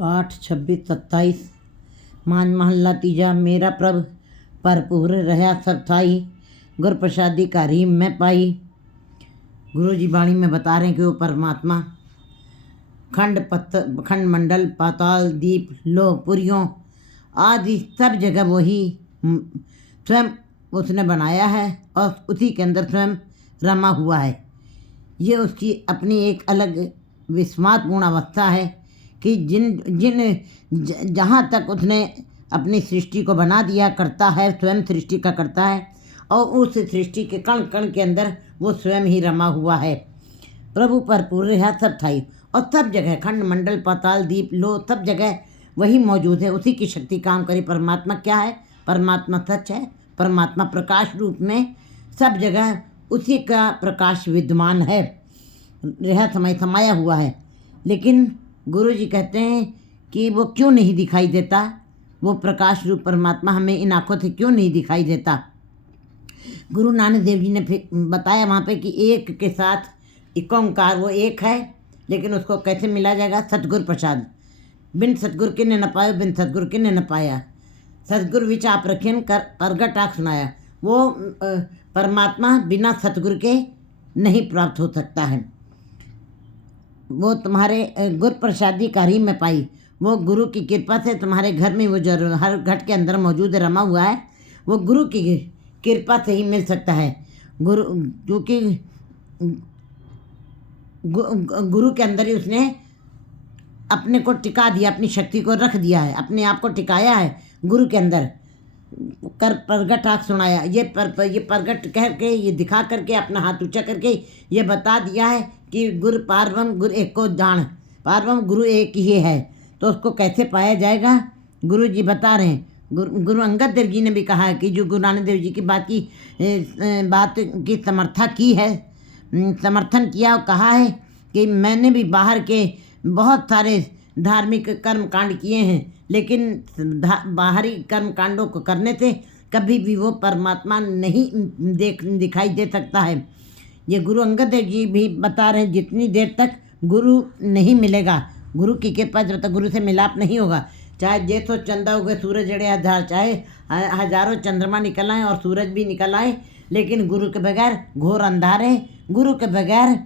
8-26-27 मान महल्ला तीजा। मेरा प्रभ भरपूर रहा सब थाई, गुर प्रसादी कारी मैं पाई। गुरु जी वाणी में बता रहे हैं कि वो परमात्मा खंड मंडल पाताल दीप लो पुरियों आदि सब जगह वही स्वयं उसने बनाया है और उसी के अंदर स्वयं रमा हुआ है। ये उसकी अपनी एक अलग विस्मयपूर्ण अवस्था है कि जहाँ तक उसने अपनी सृष्टि को बना दिया करता है, स्वयं सृष्टि का करता है और उस सृष्टि के कण कण के अंदर वो स्वयं ही रमा हुआ है। प्रभु भरपूर है सब थाई और सब जगह खंड मंडल पाताल दीप लो सब जगह वही मौजूद है, उसी की शक्ति काम करे। परमात्मा क्या है? परमात्मा सच है, परमात्मा प्रकाश रूप में सब जगह उसी का प्रकाश विद्यमान है, रह समय समाया हुआ है। लेकिन गुरु जी कहते हैं कि वो क्यों नहीं दिखाई देता, वो प्रकाश रूप परमात्मा हमें इन आँखों से क्यों नहीं दिखाई देता। गुरु नानक देव जी ने फिर बताया वहाँ पे कि एक के साथ एक ओंकार, वो एक है लेकिन उसको कैसे मिला जाएगा? सतगुर प्रसाद। बिन सतगुर के ने न पायो, बिन सतगुर के ने न पाया। सतगुर विच आप रखें कर प्रगट आँख सुनाया। वो परमात्मा बिना सतगुर के नहीं प्राप्त हो सकता है। वो तुम्हारे गुर प्रसादी कारी में पाई। वो गुरु की कृपा से तुम्हारे घर में वो जो हर घट के अंदर मौजूद रमा हुआ है, वो गुरु की कृपा से ही मिल सकता है। गुरु क्योंकि गुरु के अंदर ही उसने अपने को टिका दिया, अपनी शक्ति को रख दिया है, अपने आप को टिकाया है गुरु के अंदर। कर प्रगट आँख सुनाया, ये प्रगट कह के, ये दिखा करके, अपना हाथ ऊंचा करके ये बता दिया है कि गुरु पारब्रह्म गुरु एक को जान, पारब्रह्म गुरु एक ही है। तो उसको कैसे पाया जाएगा? गुरु जी बता रहे हैं। गुरु अंगद देव जी ने भी कहा है कि जो गुरु नानक देव जी की बात की समर्थन किया और कहा है कि मैंने भी बाहर के बहुत सारे धार्मिक कर्म कांड किए हैं, लेकिन बाहरी कर्म कांडों को करने से कभी भी वो परमात्मा नहीं दिखाई दे सकता है। ये गुरु अंगद देव जी भी बता रहे हैं, जितनी देर तक गुरु नहीं मिलेगा, गुरु की कृपा जब तक गुरु से मिलाप नहीं होगा, चाहे जैसो चंदा उगे सूरज जड़े हजार, चाहे हजारों चंद्रमा निकल आए और सूरज भी निकल आए, लेकिन गुरु के बगैर घोर अंधार है। गुरु के बगैर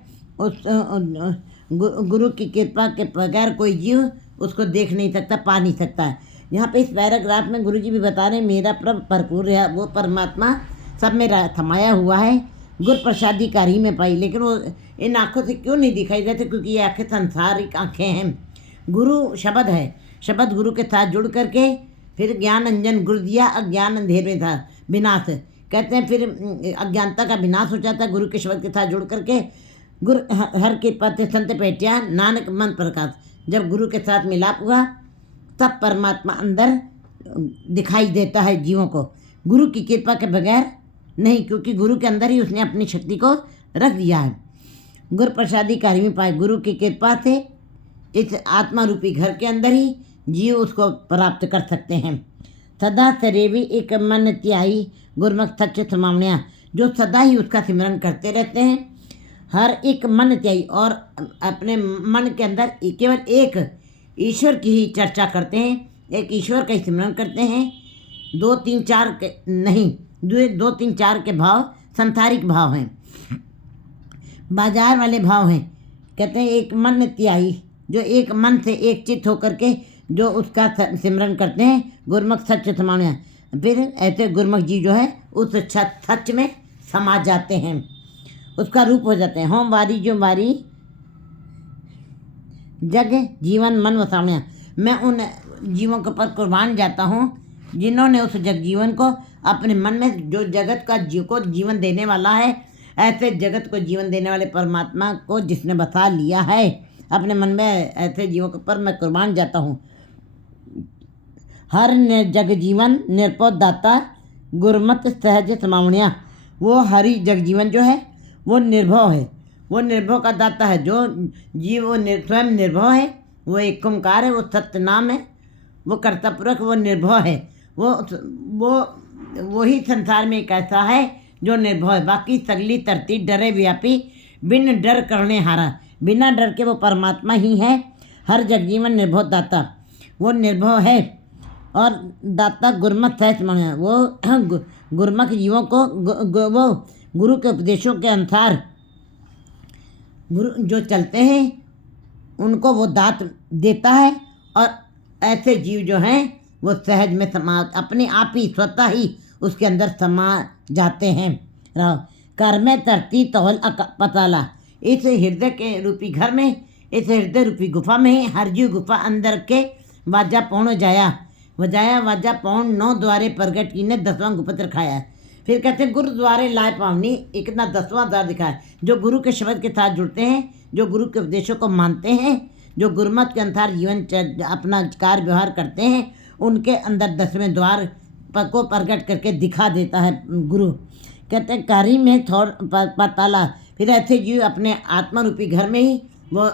गुरु की कृपा के बगैर कोई जीव उसको देख नहीं सकता, पा नहीं सकता है। यहाँ पे इस पैराग्राफ में गुरु जी भी बता रहे हैं, मेरा प्रभ भरपूर है, वो परमात्मा सब में थमाया हुआ है, गुर प्रसादी कारी में पाई। लेकिन वो इन आँखों से क्यों नहीं दिखाई देते? क्योंकि ये आँखें संसारिक आँखें हैं। गुरु शब्द है, शब्द गुरु के साथ जुड़ करके फिर ज्ञान अंजन गुरु दिया, अज्ञान अंधेर में था विनाश। कहते हैं फिर अज्ञानता का विनाश हो जाता है गुरु के शब्द के साथ जुड़ करके। गुरु हर के पते संत पेटिया नानक मन प्रकाश। जब गुरु के साथ मिलाप हुआ तब परमात्मा अंदर दिखाई देता है जीवों को, गुरु की कृपा के बगैर नहीं, क्योंकि गुरु के अंदर ही उसने अपनी शक्ति को रख दिया है। गुरु प्रसादी कारी में पाए, गुरु की कृपा से इस आत्मा रूपी घर के अंदर ही जीव उसको प्राप्त कर सकते हैं। सदा सरेवी एक मन त्याई गुरमुख सच समावणिया, जो सदा ही उसका सिमरन करते रहते हैं। हर एक मन त्याई, और अपने मन के अंदर केवल एक ईश्वर की ही चर्चा करते हैं, एक ईश्वर का ही सिमरन करते हैं। 2-3-4 के नहीं, 2-3-4 के भाव संसारिक भाव हैं, बाजार वाले भाव हैं। कहते हैं एक मन त्याई, जो एक मन से एक चित्त होकर के जो उसका सिमरन करते हैं, गुरमुख सच समावणिया। फिर ऐसे गुरमुख जी जो है उस सच में समा जाते हैं, उसका रूप हो जाते हैं। होम वारी जो वारी जग जीवन मन वसावणिया, मैं उन जीवों के ऊपर कुर्बान जाता हूँ जिन्होंने उस जग जीवन को अपने मन में, जो जगत का को जीवन देने वाला है, ऐसे जगत को जीवन देने वाले परमात्मा को जिसने बसा लिया है अपने मन में, ऐसे जीवों के ऊपर मैं कुर्बान जाता हूँ। हर जग जीवन निरपो दाता गुरमत सहज समावणिया, वो हरि जग जीवन जो है वो निर्भव है, वो निर्भव का दाता है। जो जीव वो स्वयं निर्भव है, वो एक ओंकार है, वो सत्य नाम है, वो कर्तापुरख, वो निर्भव है। वो ही संसार में एक ऐसा है जो निर्भव है। बाकी सगली धरती डरे व्यापी बिन डर करने हारा, बिना डर के वो परमात्मा ही है, हर जगजीवन निर्भव दाता। वो निर्भव है। और दाता गुरमत सहज मन, वो गुरमुख जीवों को वो गुरु के उपदेशों के अनुसार गुरु जो चलते हैं उनको वो दात देता है। और ऐसे जीव जो हैं वो सहज में समा, अपने आप ही स्वतः ही उसके अंदर समा जाते हैं। कर्म तरती तोहल पताला, इस हृदय के रूपी घर में, इस हृदय रूपी गुफा में हर जीव गुफा अंदर के वाजा पौण जाया वजाया वाजा पौण 9 द्वारे प्रगट की ने 10वां गुप्त रखाया। फिर कहते हैं गुरुद्वारे लाए पावनी, एक ना 10वां द्वार दिखाया। जो गुरु के शब्द के साथ जुड़ते हैं, जो गुरु के उपदेशों को मानते हैं, जो गुरुमत के अनुसार जीवन अपना कार्य व्यवहार करते हैं, उनके अंदर 10वें द्वार को प्रकट करके दिखा देता है गुरु। कहते हैं कारी में थोड़ पताला, फिर ऐसे जीव अपने आत्मा रूपी घर में ही वो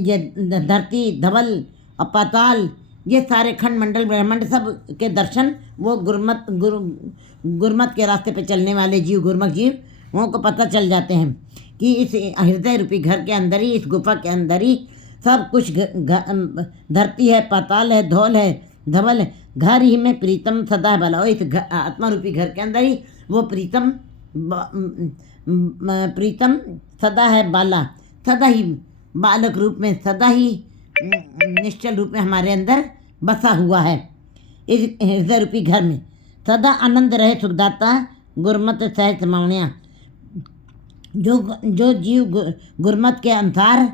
ये धरती धवल और पाताल, ये सारे खंड मंडल ब्रह्मांड सब के दर्शन वो गुरमत के रास्ते पे चलने वाले जीव, गुरमुख जीव, वों को पता चल जाते हैं कि इस हृदय रूपी घर के अंदर ही, इस गुफा के अंदर ही सब कुछ धरती है, पाताल है, धौल है, धवल है, घर ही में प्रीतम सदा है बाला। और इस आत्मा रूपी घर के अंदर ही वो प्रीतम सदा है बाला, सदा ही बालक रूप में, सदा ही निश्चल रूप में हमारे अंदर बसा हुआ है। इस हृदय रूपी घर में सदा आनंद रहे सुखदाता गुरमत सहज समावणिया। जो जीव गुरमत के अनुसार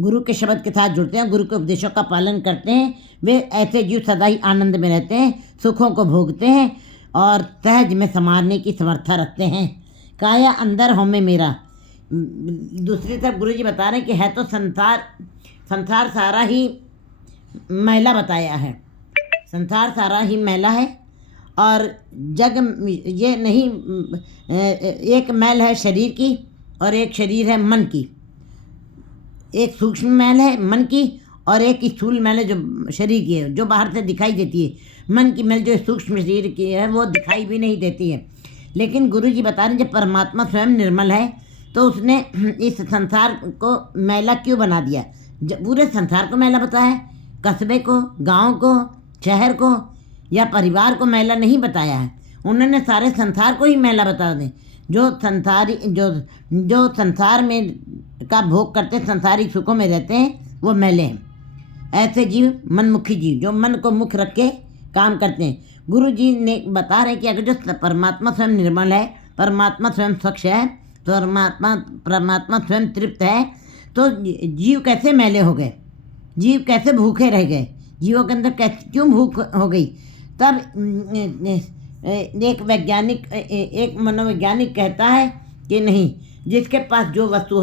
गुरु के शब्द के साथ जुड़ते हैं, गुरु के उपदेशों का पालन करते हैं, वे ऐसे जीव सदा ही आनंद में रहते हैं, सुखों को भोगते हैं और सहज में संवारने की समर्था रखते हैं। काया अंदर हो में मेरा। दूसरी तरफ गुरु जी बता रहे हैं कि है तो संसार सारा ही मैला बताया है, संसार सारा ही मैला है और जग ये नहीं, एक मैल है शरीर की और एक शरीर है मन की, एक सूक्ष्म मैल है मन की और एक स्थूल मैल है जो शरीर की है, जो बाहर से दिखाई देती है। मन की मैल जो सूक्ष्म शरीर की है वो दिखाई भी नहीं देती है। लेकिन गुरु जी बता रहे हैं जब परमात्मा स्वयं निर्मल है तो उसने इस संसार को मैला क्यों बना दिया। पूरे संसार को मैला बताया, कस्बे को, गांव को, शहर को या परिवार को मैला नहीं बताया है, उन्होंने सारे संसार को ही मैला बता दें। जो संसार में का भोग करते, संसारिक सुखों में रहते हैं, वो मैले हैं। ऐसे जीव मनमुखी जीव जो मन को मुख रख के काम करते हैं। गुरु जी ने बता रहे कि अगर जो परमात्मा स्वयं निर्मल है, परमात्मा स्वयं स्वच्छ है, परमात्मा स्वयं तृप्त है, तो जीव कैसे मैले हो गए, जीव कैसे भूखे रह गए, जीवों के अंदर कैसे क्यों भूख हो गई। तब एक मनोवैज्ञानिक कहता है कि नहीं, जिसके पास जो वस्तु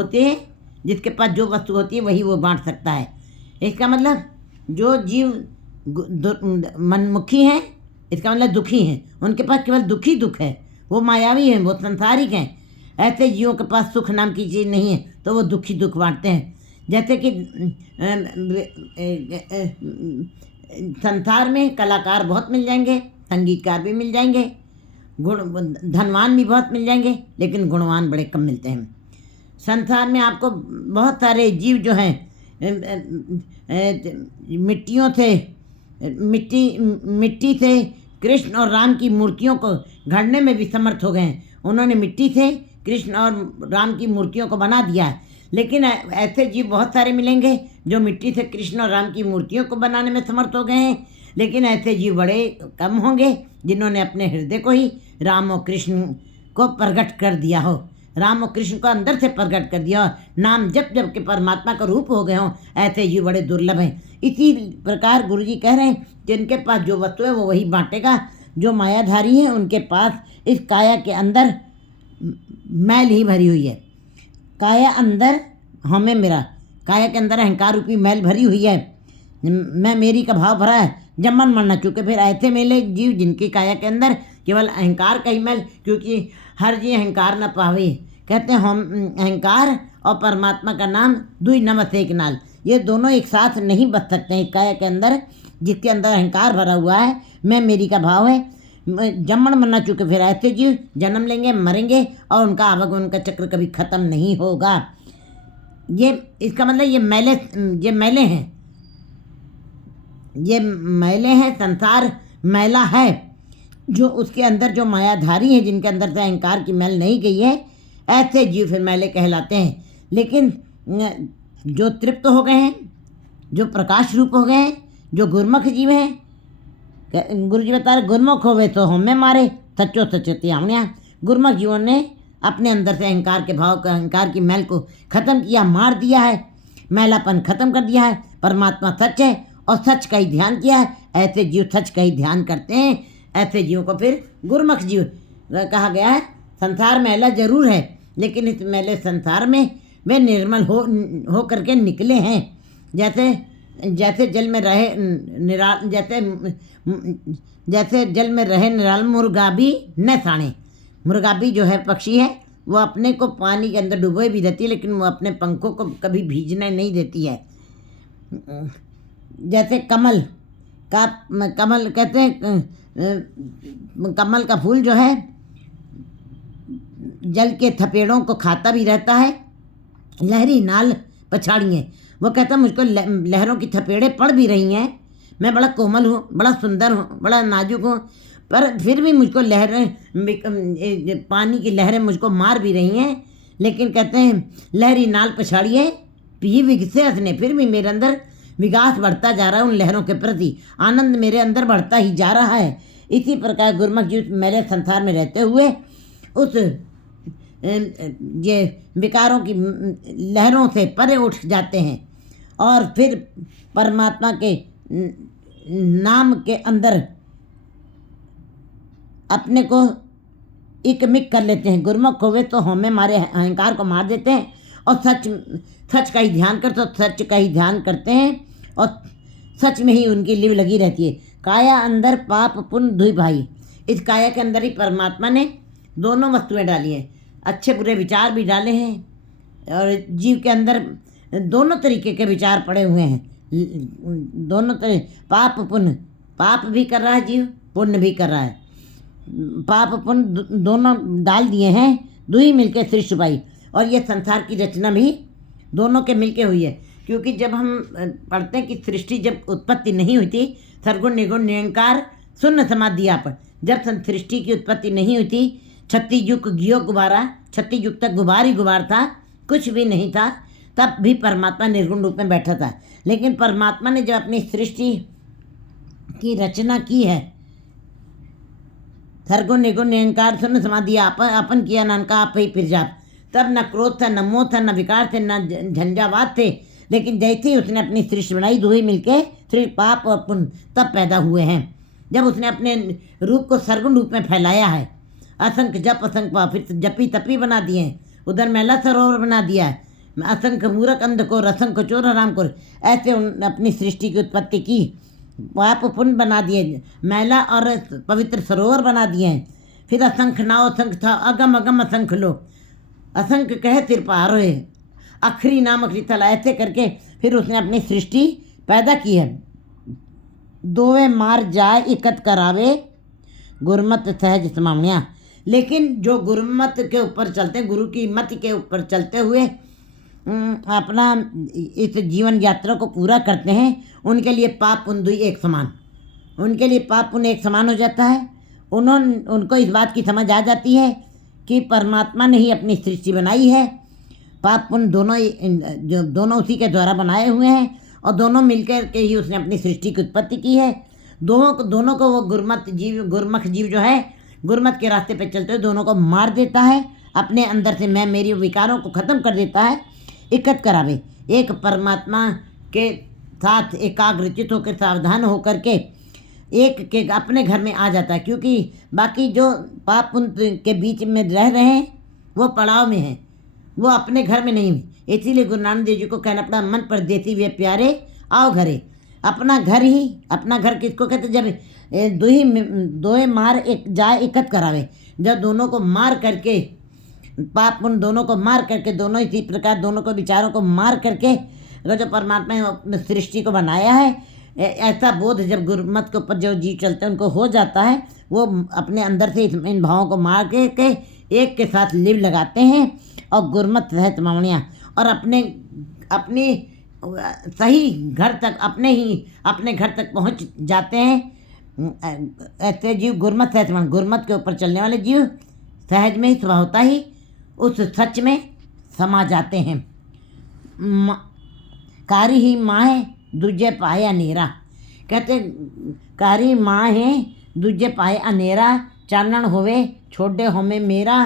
होती है वही वो बांट सकता है। इसका मतलब जो जीव मनमुखी हैं, इसका मतलब दुखी हैं, उनके पास केवल दुखी दुख है, वो मायावी हैं, वो संसारिक हैं। ऐसे जीवों के पास सुख नाम की चीज़ नहीं है तो वो दुखी दुख बांटते हैं। जैसे कि संसार में कलाकार बहुत मिल जाएंगे, संगीतकार भी मिल जाएंगे, धनवान भी बहुत मिल जाएंगे, लेकिन गुणवान बड़े कम मिलते हैं। संसार में आपको बहुत सारे जीव जो हैं मिट्टी से कृष्ण और राम की मूर्तियों को गढ़ने में भी समर्थ हो गए हैं। उन्होंने मिट्टी से कृष्ण और राम की मूर्तियों को बना दिया है। लेकिन ऐसे जीव बहुत सारे मिलेंगे जो मिट्टी से कृष्ण और राम की मूर्तियों को बनाने में समर्थ हो गए हैं, लेकिन ऐसे जीव बड़े कम होंगे जिन्होंने अपने हृदय को ही राम और कृष्ण को प्रकट कर दिया हो, राम और कृष्ण को अंदर से प्रकट कर दिया हो, नाम जप जप के परमात्मा का रूप हो गए हों। ऐसे जीव बड़े दुर्लभ हैं। इसी प्रकार गुरु जी कह रहे हैं जिनके पास जो वस्तु है वो वही बांटेगा। जो मायाधारी हैं उनके पास इस काया के अंदर मैल ही भरी हुई है। काया अंदर हमें मेरा, काया के अंदर अहंकार रूपी मैल भरी हुई है, मैं मेरी का भाव भरा है, जमन मरना। चूँकि फिर ऐसे मेले जीव जिनकी काया के अंदर केवल अहंकार का ही मैल, क्योंकि हर जी अहंकार न पावे, कहते हैं हम अहंकार और परमात्मा का नाम दुई न बस एक नाल, ये दोनों एक साथ नहीं बच सकते हैं। काया के अंदर जिसके अंदर अहंकार भरा हुआ है, मैं मेरी का भाव है, जमण मरना। चूँकि फिर ऐसे जीव जन्म लेंगे, मरेंगे और उनका आवागमन का चक्र कभी ख़त्म नहीं होगा। ये इसका मतलब ये मैले हैं। ये मैले हैं, संसार मैला है। जो उसके अंदर जो मायाधारी हैं, जिनके अंदर से अहंकार की मैल नहीं गई है, ऐसे जीव फिर मैले कहलाते हैं। लेकिन जो तृप्त हो गए हैं, जो प्रकाश रूप हो गए हैं, जो गुरमुख जीव हैं, गुरु जी बता रहे गुरमुख होवे तो हमें मारे, सच्चो सचती हमने। गुरमुख जीवों ने अपने अंदर से अहंकार के भाव का, अहंकार की मैल को खत्म किया, मार दिया है, मैलापन खत्म कर दिया है। परमात्मा सच है और सच का ही ध्यान किया है। ऐसे जीव सच का ही ध्यान करते हैं। ऐसे जीवों को फिर गुरमुख जीव कहा गया है। संसार मैला जरूर है, लेकिन इस मैले संसार में वे निर्मल हो करके निकले हैं। जैसे जल में रहे निराल, जैसे जल में रहे निराल मुर्गाबी न साणे। मुर्गाबी जो है पक्षी है, वो अपने को पानी के अंदर डुबोए भी रहती है, लेकिन वो अपने पंखों को कभी भीजने नहीं देती है। जैसे कमल कहते हैं, कमल का फूल जो है जल के थपेड़ों को खाता भी रहता है। लहरी नाल पछाड़िए, वो कहता मुझको लहरों की थपेड़े पड़ भी रही हैं, मैं बड़ा कोमल हूँ, बड़ा सुंदर हूँ, बड़ा नाजुक हूँ, पर फिर भी मुझको लहरें, पानी की लहरें मुझको मार भी रही हैं। लेकिन कहते हैं लहरी नाल पछाड़िए पी विगसे हंसने, फिर भी मेरे अंदर विकास बढ़ता जा रहा है, उन लहरों के प्रति आनंद मेरे अंदर बढ़ता ही जा रहा है। इसी प्रकार गुरमुख जीव मेरे संसार में रहते हुए उस ये विकारों की लहरों से परे उठ जाते हैं और फिर परमात्मा के नाम के अंदर अपने को एकमिक कर लेते हैं। गुरमुख होवे तो हमें हमारे अहंकार को मार देते हैं और सच का ही ध्यान करते, तो सच का ही ध्यान करते हैं और सच में ही उनकी लिव लगी रहती है। काया अंदर पाप पुण्य दुई भाई। इस काया के अंदर ही परमात्मा ने दोनों वस्तुएं डाली हैं, अच्छे बुरे विचार भी डाले हैं और जीव के अंदर दोनों तरीके के विचार पड़े हुए हैं। दोनों तरह पाप पुण्य, पाप भी कर रहा है जीव, पुण्य भी कर रहा है। पाप पुण्य दोनों डाल दिए हैं, दुई मिलके सृष्टि पाई। और ये संसार की रचना भी दोनों के मिलके हुई है। क्योंकि जब हम पढ़ते हैं कि सृष्टि जब उत्पत्ति नहीं हुई थी, सरगुण निर्गुण निरंकार शून्य समाधि आप, जब सृष्टि की उत्पत्ति नहीं हुई थी, 36 युग गियो गुब्बारा, 36 युग तक गुबार ही गुबार था, कुछ भी नहीं था, तब भी परमात्मा निर्गुण रूप में बैठा था। लेकिन परमात्मा ने जब अपनी सृष्टि की रचना की है, सरगुण निर्गुण निरंकार शून्य समाधि अपन किया, नानका आप ही फिर जाप, तब न क्रोध था, न मोह था, न विकार थे, न झंझावात थे। लेकिन जैसे ही उसने अपनी सृष्टि बनाई, दो ही मिलके फिर पाप और पुण्य तब पैदा हुए हैं, जब उसने अपने रूप को सरगुण रूप में फैलाया है। असंख्य जप असंख्य पाप, फिर जपी तपी बना दिए हैं, उधर मैला सरोवर बना दिया है, असंख्य मूर्ख अंध को, असंख्य चोर हराम को, ऐसे अपनी सृष्टि की उत्पत्ति की, पाप पुण्य बना दिए, मैला और पवित्र सरोवर बना दिए हैं। फिर असंख्य नाव असंख्य था, अगम अगम असंख्य लो, असंख्य कहे सिर पार हुए, अखरी नाम अखरी थल, ऐसे करके फिर उसने अपनी सृष्टि पैदा की है। दोवे मार जाए इकत करावे, गुरमत सहज समावनिया। लेकिन जो गुरमत के ऊपर चलते हैं, गुरु की मत के ऊपर चलते हुए अपना इस जीवन यात्रा को पूरा करते हैं, उनके लिए पाप पुण्य एक समान, उनके लिए पाप पुण्य एक समान हो जाता है। उनको इस बात की समझ आ जाती है कि परमात्मा ने ही अपनी सृष्टि बनाई है, पाप पुण्य दोनों उसी के द्वारा बनाए हुए हैं और दोनों मिलकर के ही उसने अपनी सृष्टि की उत्पत्ति की है। दोनों को वो गुरमुख जीव जो है, गुरमत के रास्ते पे चलते हुए दोनों को मार देता है, अपने अंदर से मैं मेरी विकारों को ख़त्म कर देता है, इकट्ठ करावे, एक परमात्मा के साथ एकाग्रचित होकर, सावधान होकर के एक के अपने घर में आ जाता है। क्योंकि बाकी जो पाप पुण्य के बीच में रह रहे हैं वो पड़ाव में हैं, वो अपने घर में नहीं। इसीलिए गुरु नानक देव जी को कहना पड़ा, मन परदेसी वे प्यारे आओ घरे। अपना घर किसको कहते, जब दोहे मार एक जाए इकट्ठ करावे, जब दोनों को मार करके, पाप पुण्य दोनों को मार करके, दोनों इसी प्रकार दोनों को विचारों को मार करके अगर जो परमात्मा ने अपने सृष्टि को बनाया है, ऐसा बोध जब गुरमत के ऊपर जो जीव चलते हैं उनको हो जाता है, वो अपने अंदर से इन भावों को मार के एक के साथ लिव लगाते हैं और गुरमत सहज मावनिया, और अपनी सही घर तक अपने घर तक पहुंच जाते हैं। ऐसे जीव गुरमत सहज, गुरमत के ऊपर चलने वाले जीव सहज में ही स्वभावता ही उस सच में समा जाते हैं। कारी ही माँ है दूजे पाए अनेरा। कहते कारी माँ है दूजे पाए अनेरा, चानण होवे छोड़े होमे मेरा,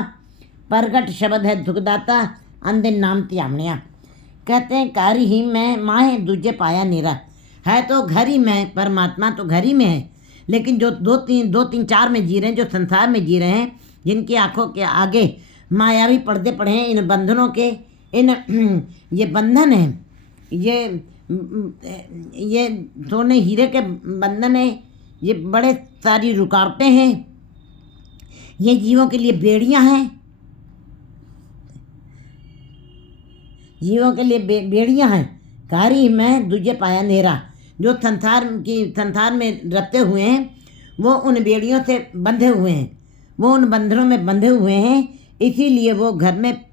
प्रगट शब्द है दुखदाता अंधे नाम त्यामणिया। कहते हैं कारी ही मैं माँ है दूजे पाया नेरा, है तो घर ही में, परमात्मा तो घर ही में है, लेकिन जो दो तीन चार में जी रहे हैं, जो संसार में जी रहे हैं, जिनकी आंखों के आगे मायावी पर्दे पड़े हैं, इन बंधनों के, ये बंधन है, ये सोने हीरे के बंधन है, ये बड़े सारी रुकावटें हैं, ये जीवों के लिए बेड़ियां हैं, जीवों के लिए बेड़ियां हैं। कारी मैं दूजे पाया नेरा, जो संसार में रते हुए हैं, वो उन बेड़ियों से बंधे हुए हैं, वो उन बंधनों में बंधे हुए हैं। इसीलिए वो घर में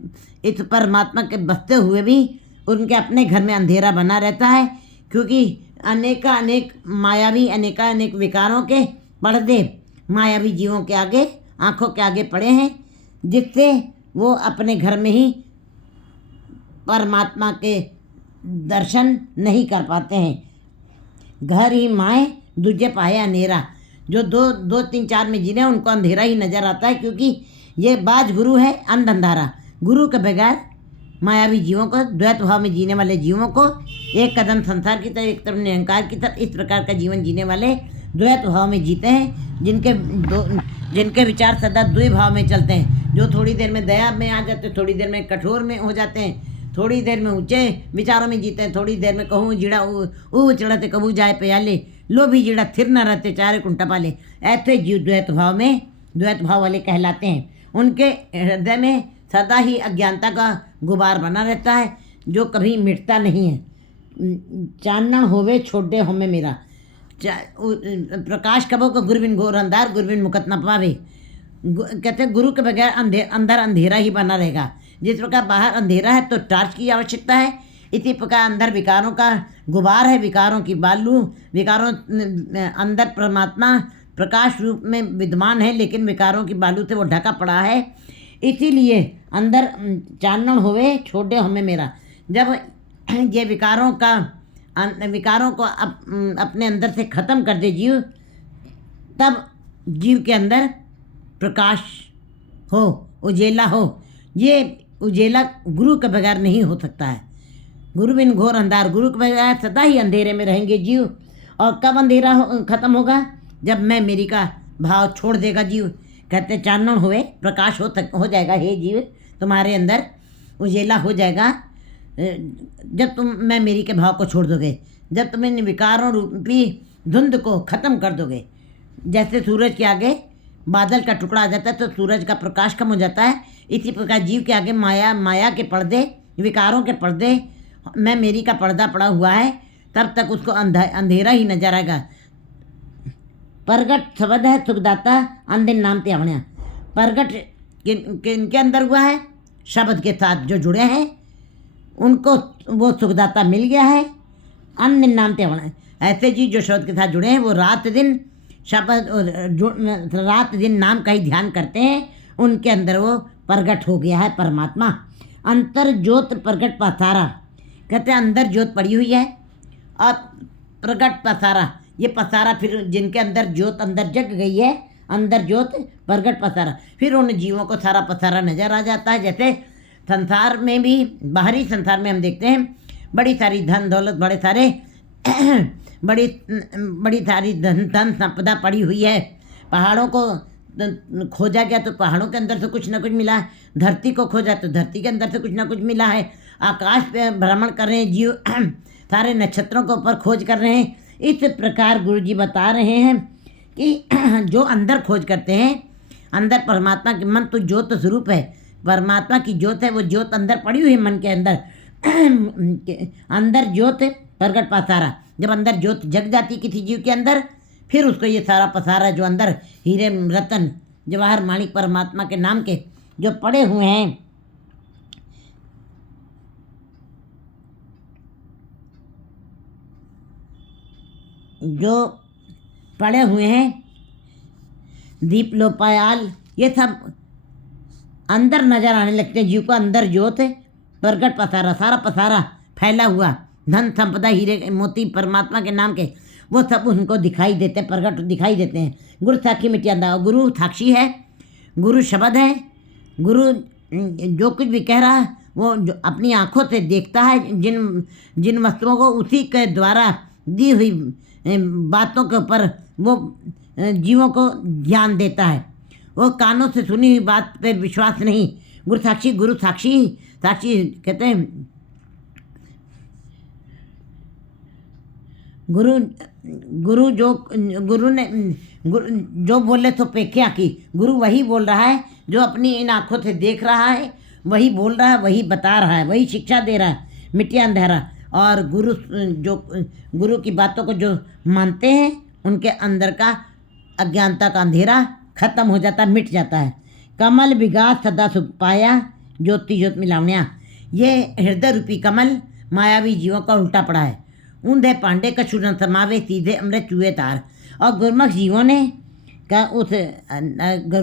इस परमात्मा के बसते हुए भी उनके अपने घर में अंधेरा बना रहता है, क्योंकि अनेक मायावी अनेक विकारों के पर्दे मायावी जीवों के आगे, आंखों के आगे पड़े हैं, जिससे वो अपने घर में ही परमात्मा के दर्शन नहीं कर पाते हैं। घर ही माए दूजे पाए अंधेरा, जो दो तीन चार में जीने उनको अंधेरा ही नज़र आता है, क्योंकि ये बाज गुरु है अंध अंधारा। गुरु के बगैर मायावी जीवों को, द्वैत भाव में जीने वाले जीवों को, एक कदम संसार की तरफ एक तरफ निरंकार की तरफ, इस प्रकार का जीवन जीने वाले द्वैत भाव में जीते हैं, जिनके विचार सदा द्वै भाव में चलते हैं, जो थोड़ी देर में दया में आ जाते हैं, थोड़ी देर में कठोर में हो जाते हैं, थोड़ी देर में ऊंचे विचारों में जीते हैं, थोड़ी देर में कहूँ जिड़ा ऊ चढ़ते कबू जाए प्याले, लो भी जिड़ा थिर न रहते चारे कुंटा पाले। ऐसे जीव द्वैत भाव वाले कहलाते हैं। उनके हृदय में सदा ही अज्ञानता का गुबार बना रहता है, जो कभी मिटता नहीं है। चानण होवे छोड़े होमे मेरा, प्रकाश कबो को गुरबिन घोर अंधार, गुरबिन मुकत न पावे। कहते गुरु के बगैर अंदर अंधेरा ही बना रहेगा। जिस प्रकार बाहर अंधेरा है तो टॉर्च की आवश्यकता है, इसी प्रकार अंदर विकारों का गुबार है, विकारों की बालू, विकारों अंदर परमात्मा प्रकाश रूप में विद्यमान है, लेकिन विकारों की बालू से वो ढका पड़ा है। इसीलिए अंदर चानण होवे छोड़े हमें मेरा, जब ये विकारों को अपने अंदर से ख़त्म कर दे जीव, तब जीव के अंदर प्रकाश हो, उजेला हो। ये उजेला गुरु के बगैर नहीं हो सकता है। गुरु बिन घोर अंधार, गुरु के बगैर सदा ही अंधेरे में रहेंगे जीव। और कब अंधेरा खत्म होगा? जब मैं मेरी का भाव छोड़ देगा जीव। कहते चानण हुए प्रकाश हो जाएगा, हे जीव तुम्हारे अंदर उजेला हो जाएगा जब तुम मैं मेरी के भाव को छोड़ दोगे, जब तुम इन विकारों रूपी धुंध को ख़त्म कर दोगे। जैसे सूरज के आगे बादल का टुकड़ा आ जाता है तो सूरज का प्रकाश कम हो जाता है, इसी प्रकार जीव के आगे माया के पर्दे, विकारों के पर्दे, मैं मेरी का पर्दा पड़ा हुआ है, तब तक उसको अंधेरा ही नजर आएगा। प्रगट शब्द है सुखदाता अंधिन नाम त्यावण्या। प्रगट किनके अंदर हुआ है? शब्द के साथ जो जुड़े हैं उनको वो सुखदाता मिल गया है। अंधिन नाम त्यावण्या, ऐसे जी जो शब्द के साथ जुड़े हैं वो रात दिन नाम का ही ध्यान करते हैं, उनके अंदर वो प्रगट हो गया है परमात्मा। अंतर ज्योत प्रगट पसारा, कहते हैं अंदर ज्योत पड़ी हुई है और प्रगट पसारा, ये पसारा फिर जिनके अंदर ज्योत अंदर जग गई है, अंदर ज्योत प्रगट पसारा, फिर उन जीवों को सारा पसारा नजर आ जाता है। जैसे संसार में भी, बाहरी संसार में हम देखते हैं बड़ी सारी धन दौलत, बड़े सारे बड़ी सारी धन संपदा पड़ी हुई है। पहाड़ों को खोजा गया तो पहाड़ों के अंदर से कुछ ना कुछ मिला है, धरती को खोजा तो धरती के अंदर से कुछ ना कुछ मिला है, आकाश पे भ्रमण कर रहे हैं जीव, सारे नक्षत्रों के ऊपर खोज कर रहे हैं। इस प्रकार गुरु जी बता रहे हैं कि जो अंदर खोज करते हैं, अंदर परमात्मा के मन तो ज्योत स्वरूप है, परमात्मा की ज्योत है, वो ज्योत अंदर पड़ी हुई है मन के अंदर। अंदर ज्योत प्रगट पसारा, जब अंदर ज्योत जग जाती किसी जीव के अंदर, फिर उसको ये सारा पसारा जो अंदर हीरे रतन जवाहर माणिक परमात्मा के नाम के जो पड़े हुए हैं, जो पड़े हुए हैं दीप लोपायाल, ये सब अंदर नजर आने लगते हैं। जीव को अंदर ज्योत प्रगट पसारा, सारा पसारा फैला हुआ धन संपदा हीरे मोती परमात्मा के नाम के, वो सब उनको दिखाई देते हैं, प्रगट दिखाई देते हैं। गुरु साक्षी मिट्टियाँ, गुरु साक्षी है, गुरु शब्द है। गुरु जो कुछ भी कह रहा है वो जो अपनी आँखों से देखता है, जिन वस्तुओं को उसी के द्वारा दी हुई बातों के ऊपर वो जीवों को ज्ञान देता है। वो कानों से सुनी हुई बात पे विश्वास नहीं। गुरु साक्षी साक्षी कहते हैं गुरु जो बोले तो पेख्या की, गुरु वही बोल रहा है जो अपनी इन आँखों से देख रहा है, वही बोल रहा है, वही बता रहा है, वही शिक्षा दे रहा है, मिट्टी अंधेरा। और गुरु की बातों को जो मानते हैं उनके अंदर का अज्ञानता का अंधेरा खत्म हो जाता है, मिट जाता है। कमल विगास सदा सुख पाया, ज्योति ज्योत मिलावण्या। ये हृदय रूपी कमल मायावी जीवों का उल्टा पड़ा है। ऊंधे पांडे कछु न समावे, सीधे अमृत चूहे तार। और गुरमुख जीवों ने का उस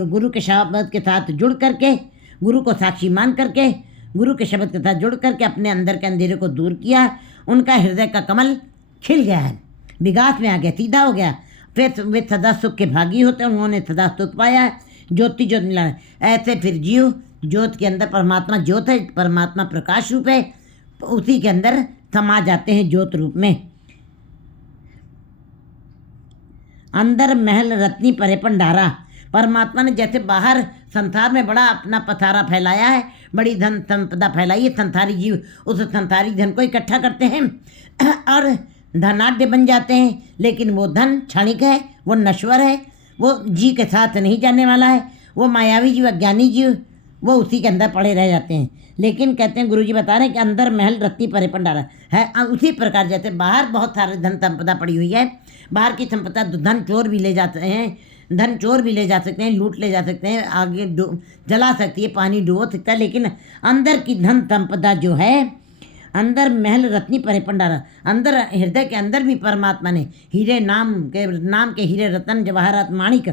गुरु के शब्द के साथ जुड़ करके, गुरु को साक्षी मान करके, गुरु के शब्द के साथ जुड़ करके अपने अंदर के अंधेरे को दूर किया। उनका हृदय का कमल खिल गया है, विकास में आ गया, सीधा हो गया। फिर वे सदा सुख के भागी होते हैं, उन्होंने सदा सुख पाया, ज्योति ज्योत मिला। ऐसे फिर जीव ज्योत के अंदर, परमात्मा ज्योत है, परमात्मा प्रकाश रूप है, उसी के अंदर समा जाते हैं ज्योत रूप में। अंदर महल रत्नी परे भंडारा। परमात्मा ने जैसे बाहर संसार में बड़ा अपना पथारा फैलाया है, बड़ी धन संपदा फैलाई है, संसारी जीव उस संसारी धन को इकट्ठा करते हैं और धनाढ्य बन जाते हैं। लेकिन वो धन क्षणिक है, वो नश्वर है, वो जी के साथ नहीं जाने वाला है। वो मायावी जीव, अज्ञानी जीव, वो उसी के अंदर पड़े रह जाते हैं। लेकिन कहते हैं, गुरुजी बता रहे हैं कि अंदर महल रत्ती परे भंडारा है। उसी प्रकार जैसे बाहर बहुत सारे धन संपदा पड़ी हुई है, बाहर की संपदा धन चोर भी ले जाते हैं, धन चोर भी ले जा सकते हैं, लूट ले जा सकते हैं, आगे जला सकती है, पानी डुबो सकता है। लेकिन अंदर की धन संपदा जो है, अंदर महल रत्नी परे भंडारा, अंदर हृदय के अंदर भी परमात्मा ने हीरे नाम के हीरे रतन जवाहरात माणिक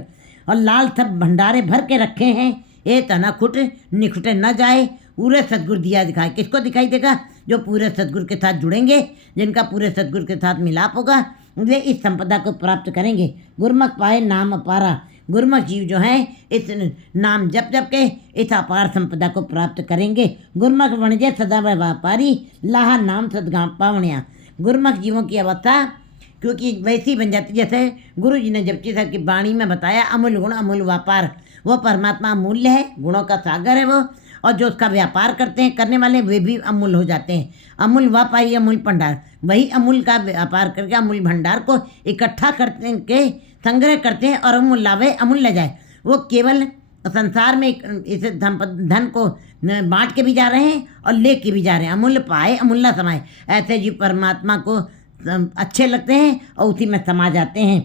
और लाल सब भंडारे भर के रखे हैं। ये तना खुट निखुटे न जाए, पूरे सदगुरु दिया दिखाए। किसको दिखाई देगा? जो पूरे सदगुरु के साथ जुड़ेंगे, जिनका पूरे सदगुरु के साथ मिलाप होगा, वे इस संपदा को प्राप्त करेंगे। गुरमुख पाए नाम अपारा। गुरमुख जीव जो हैं इस नाम जप जप के इस अपार संपदा को प्राप्त करेंगे। गुरमुख वणजे सदा व्यापारी, लाहा नाम सदगाम पावणिया। गुरमुख जीवों की अवस्था क्योंकि वैसी बन जाती जैसे गुरु जी ने जपजी साहब की वाणी में बताया, अमूल गुण अमूल व्यापार। वो परमात्मा अमूल्य है, गुणों का सागर है वो, और जो उसका व्यापार करते हैं, करने वाले, वे भी अमूल हो जाते हैं। अमूल व्यापारी अमूल भंडार, वही अमूल का व्यापार करके अमूल भंडार को इकट्ठा करते के संग्रह करते हैं और अमूल लावे अमूल ले जाए। वो केवल संसार में इस धन को बांट के भी जा रहे हैं और ले के भी जा रहे हैं। अमूल्य पाए अमूल्य समाए। ऐसे जीव परमात्मा को अच्छे लगते हैं और उसी में समा जाते हैं।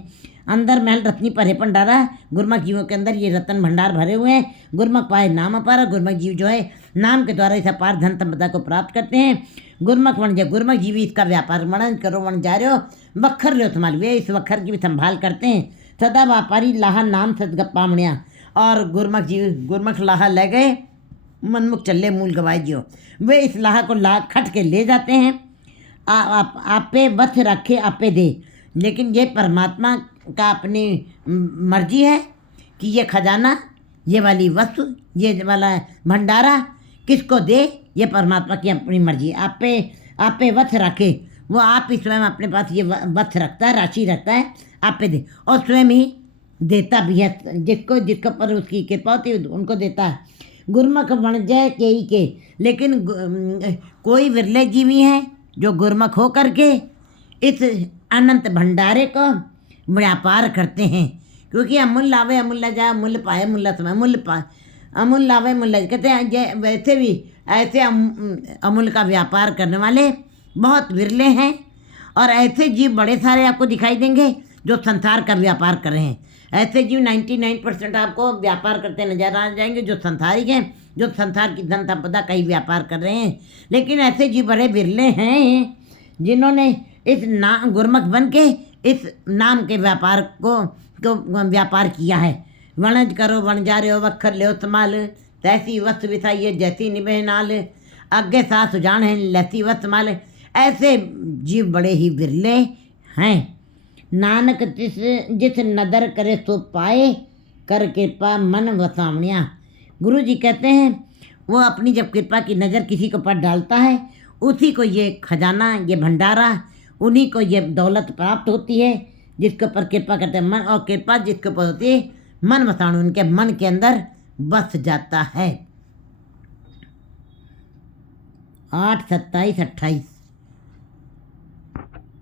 अंदर महल रत्नी परे भंडारा। गुरमुख जीवों के अंदर ये रतन भंडार भरे हुए हैं। गुरमुख पाए नाम अपार। गुरमुख जीव जो है नाम के द्वारा इस अपार धन संपदा को प्राप्त करते हैं। गुरमुख वण जय, गुरमुख जीवी इसका व्यापार वणन करो वण जा रहे हो, वक्खर लो संभाल, वे इस वक्खर की भी संभाल करते हैं। सदा व्यापारी लाहा नाम सदगप्पामणिया। और गुरमुख जीव गुरमुख लाहा ले गए, मनमुख चले मूल गवाए जियो। वे इस लाहा को ला खट के ले जाते हैं। आपे वथ रखे आपे दे। लेकिन ये परमात्मा का अपनी मर्जी है कि ये खजाना, ये वाली वस्तु, ये वाला भंडारा किसको दे, ये परमात्मा की अपनी मर्जी। आपे वथ रखे, वो आप ही स्वयं अपने पास ये वथ रखता है, राशि रखता है, आप पे दे, और स्वयं ही देता भी है। जिसको पर उसकी कृपा होती है उनको देता है। गुरमुख वण जय के। लेकिन कोई विरले जीवी हैं जो गुरमुख हो करके इस अनंत भंडारे को व्यापार करते हैं। क्योंकि अमूल लावे अमूल्य जाए, अमूल्य पाए अमूल्य समय, अमूल लावे अमूल्य कहते हैं। वैसे भी ऐसे अमूल का व्यापार करने वाले बहुत विरले हैं। और ऐसे जीव बड़े सारे आपको दिखाई देंगे जो संसार का व्यापार कर रहे हैं। ऐसे जीव 99% आपको व्यापार करते नजर आ जाएंगे जो संसारिक हैं, जो संसार की धन संपदा का ही व्यापार कर रहे हैं। लेकिन ऐसे जीव बड़े विरले हैं जिन्होंने इस गुरमुख बन के इस नाम के व्यापार को व्यापार किया है। वणज करो वणजारे हो वखर ले तमाल, तैसी वस्त बिछाइए जैसी निभे नाल, आगे सास उजान है लैसी वस्त माल। ऐसे जीव बड़े ही बिरले हैं। नानक जिस नदर करे सो पाए, कर कृपा मन वसावणिया। गुरु जी कहते हैं वो अपनी जब कृपा की नज़र किसी के ऊपर डालता है, उसी को ये खजाना, ये भंडारा, उन्हीं को ये दौलत प्राप्त होती है जिसके ऊपर कृपा करते हैं मन। और कृपा जिसके ऊपर होती है मन वसाणु, उनके मन के अंदर बस जाता है। 8, 27, 28